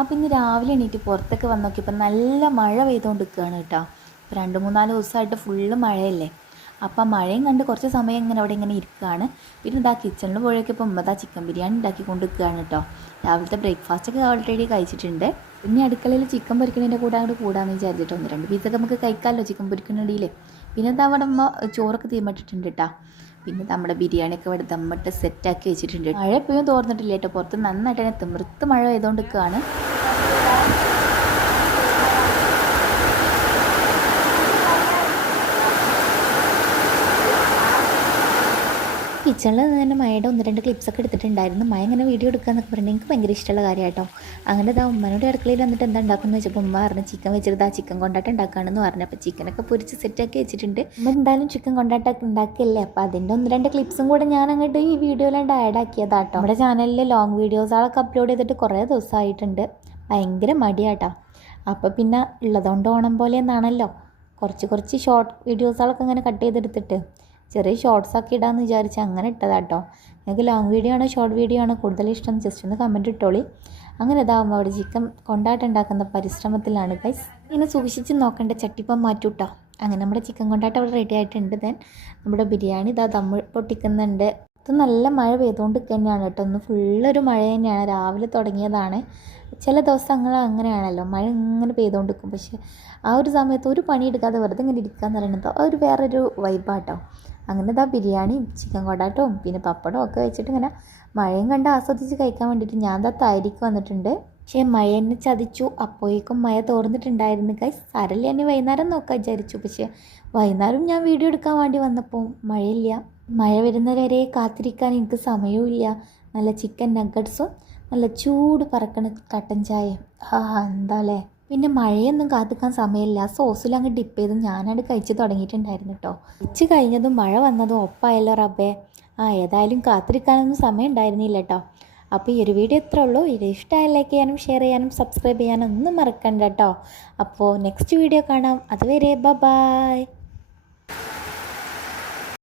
അപ്പോൾ ഇന്ന് രാവിലെ എണീറ്റ് പുറത്തൊക്കെ വന്ന് നോക്കിയപ്പോൾ നല്ല മഴ പെയ്തുകൊണ്ടിരിക്കുകയാണ് കേട്ടോ. ഇപ്പോൾ 2-3-4 ദിവസമായിട്ട് ഫുള്ള് മഴയല്ലേ. അപ്പോൾ മഴയും കണ്ട് കുറച്ച് സമയം ഇങ്ങനെ അവിടെ ഇങ്ങനെ ഇരിക്കുകയാണ്. പിന്നെ ഇതാ കിച്ചണിൽ പോയൊക്കെ ഉമ്മതാ ചിക്കൻ ബിരിയാണി ഉണ്ടാക്കിക്കൊണ്ടിരിക്കുകയാണ് കേട്ടോ. രാവിലത്തെ ബ്രേക്ക്ഫാസ്റ്റൊക്കെ ഓൾറെഡി കഴിച്ചിട്ടുണ്ട്. പിന്നെ അടുക്കളയിൽ ചിക്കൻ പൊരിക്കുന്നതിൻ്റെ കൂടെ അങ്ങോട്ട് കൂടാമെന്ന് വിചാരിച്ചിട്ട് 1-2 പീസൊക്കെ നമുക്ക് കഴിക്കാമല്ലോ ചിക്കൻ പൊരിക്കുന്നിടയിൽ. പിന്നെ എന്താ അവിടെ ഉമ്മ ചോറൊക്കെ തീമട്ടിട്ടുണ്ട് കേട്ടോ. പിന്നെ നമ്മുടെ ബിരിയാണിയൊക്കെ ഇവിടെ ദമ്മിട്ട് സെറ്റാക്കി വെച്ചിട്ടുണ്ട്. മഴ എപ്പോഴും തോർന്നിട്ടില്ല കേട്ടോ. പുറത്ത് നന്നായിട്ട് തന്നെ തിമിർത്ത് മഴ പെയ്തുകൊണ്ട് നിൽക്കുകയാണ്. കിച്ചണിൽ തന്നെ മഴയുടെ 1-2 ക്ലിപ്സൊക്കെ എടുത്തിട്ടുണ്ടായിരുന്നു. മഴ ഇങ്ങനെ വീഡിയോ എടുക്കുക എന്നൊക്കെ പറഞ്ഞാൽ എനിക്ക് ഭയങ്കര ഇഷ്ടമുള്ള കാര്യമായിട്ടോ. അങ്ങനെ ഇതാ ഉമ്മനോട് അടുക്കളയിൽ വന്നിട്ട് എന്താ ഉണ്ടാക്കുന്നത് വെച്ചപ്പോൾ ഉമ്മ പറഞ്ഞു ചിക്കൻ വെച്ചിട്ട് ചിക്കൻ കൊണ്ടാട്ടം ഉണ്ടാക്കുകയാണെന്ന് പറഞ്ഞു. അപ്പോൾ ചിക്കനൊക്കെ പൊരിച്ച് സെറ്റാക്കി വെച്ചിട്ടുണ്ട്. ഉമ്മ എന്തായാലും ചിക്കൻ കൊണ്ടാട്ടം ഉണ്ടാക്കിയല്ലേ, അപ്പോൾ അതിൻ്റെ 1-2 ക്ലിപ്സും കൂടെ ഞാൻ അങ്ങോട്ട് ഈ വീഡിയോയിലാണ്ട് ആഡ് ആക്കിയതാട്ടോ. നമ്മുടെ ചാനലിൽ ലോങ് വീഡിയോസുകളൊക്കെ അപ്ലോഡ് ചെയ്തിട്ട് കുറേ ദിവസമായിട്ടുണ്ട്. ഭയങ്കര മടിയാട്ടോ. അപ്പോൾ പിന്നെ ഉള്ളതുകൊണ്ട് ഓണം പോലെ എന്നാണല്ലോ കുറച്ച് ഷോർട്ട് വീഡിയോസുകളൊക്കെ ഇങ്ങനെ കട്ട് ചെയ്തെടുത്തിട്ട് ചെറിയ ഷോർട്ട്സൊക്കെ ഇടാമെന്ന് വിചാരിച്ച് അങ്ങനെ ഇട്ടതാട്ടോ. നിങ്ങൾക്ക് ലോങ് വീഡിയോ ആണോ ഷോർട്ട് വീഡിയോ ആണോ കൂടുതൽ ഇഷ്ടം ജസ്റ്റ് ഒന്ന് കമൻറ്റ് ഇട്ടോളി. അങ്ങനെ ഇതാകുമ്പോൾ അവിടെ ചിക്കൻ കൊണ്ടാട്ടം ഉണ്ടാക്കുന്ന പരിശ്രമത്തിലാണ് ഗൈസ്. ഇങ്ങനെ സൂക്ഷിച്ച് നോക്കേണ്ട ചട്ടിപ്പം മാറ്റൂട്ടോ. അങ്ങനെ നമ്മുടെ ചിക്കൻ കൊണ്ടാട്ടം അവിടെ റെഡി ആയിട്ടുണ്ട്. ദെൻ നമ്മുടെ ബിരിയാണി ഇതാ ദമ്മ് പൊട്ടിക്കുന്നുണ്ട്. ഇത് നല്ല മഴ പെയ്തുകൊണ്ട് തന്നെയാണ് കേട്ടോ. ഒന്ന് ഫുള്ളൊരു മഴ തന്നെയാണ്. രാവിലെ തുടങ്ങിയതാണ്. ചില ദിവസങ്ങൾ അങ്ങനെയാണല്ലോ, മഴ ഇങ്ങനെ പെയ്തുകൊണ്ടിരിക്കും. പക്ഷേ ആ ഒരു സമയത്ത് ഒരു പണി എടുക്കാതെ വെറുതെ ഇങ്ങനെ ഇരിക്കുക എന്ന് പറയുന്നത് അതൊരു വേറൊരു വൈബാട്ടോ. അങ്ങനെ ഇതാ ബിരിയാണിയും ചിക്കൻ കൊണ്ടാട്ടവും പിന്നെ പപ്പടവും ഒക്കെ വെച്ചിട്ട് ഇങ്ങനെ മഴയും കണ്ട് ആസ്വദിച്ച് കഴിക്കാൻ വേണ്ടിയിട്ട് ഞാൻ താരിക്ക് വന്നിട്ടുണ്ട്. പക്ഷേ മഴ എന്നെ ചതിച്ചു. അപ്പോഴേക്കും മഴ തോർന്നിട്ടുണ്ടായിരുന്നു ഗൈസ്. സാരല്ല എന്നെ വൈകുന്നേരം നോക്കാൻ വിചാരിച്ചു. പക്ഷേ വൈകുന്നേരം ഞാൻ വീഡിയോ എടുക്കാൻ വേണ്ടി വന്നപ്പോൾ മഴയില്ല. മഴ വരുന്നവരെ കാത്തിരിക്കാൻ എനിക്ക് സമയവും ഇല്ല. നല്ല ചിക്കൻ നഗറ്റ്സും നല്ല ചൂട് പറക്കണ കട്ടൻ ചായയും എന്താ അല്ലേ. പിന്നെ മഴയൊന്നും കാത്തിക്കാൻ സമയമില്ല. സോസിൽ അങ്ങ് ഡിപ്പ് ചെയ്ത് ഞാനത് കഴിച്ച് തുടങ്ങിയിട്ടുണ്ടായിരുന്നു കേട്ടോ. കഴിച്ച് കഴിഞ്ഞതും മഴ വന്നതും ഒപ്പായല്ലോ റബ്ബേ. ഏതായാലും കാത്തിരിക്കാനൊന്നും സമയം ഉണ്ടായിരുന്നില്ല കേട്ടോ. അപ്പോൾ ഈ ഒരു വീഡിയോ ഇത്രേ ഉള്ളൂ. ഇത് ഇഷ്ടമായി ലൈക്ക് ചെയ്യാനും ഷെയർ ചെയ്യാനും സബ്സ്ക്രൈബ് ചെയ്യാനും ഒന്നും മറക്കണ്ട കേട്ടോ. അപ്പോൾ നെക്സ്റ്റ് വീഡിയോ കാണാം. അതുവരെ ബൈ.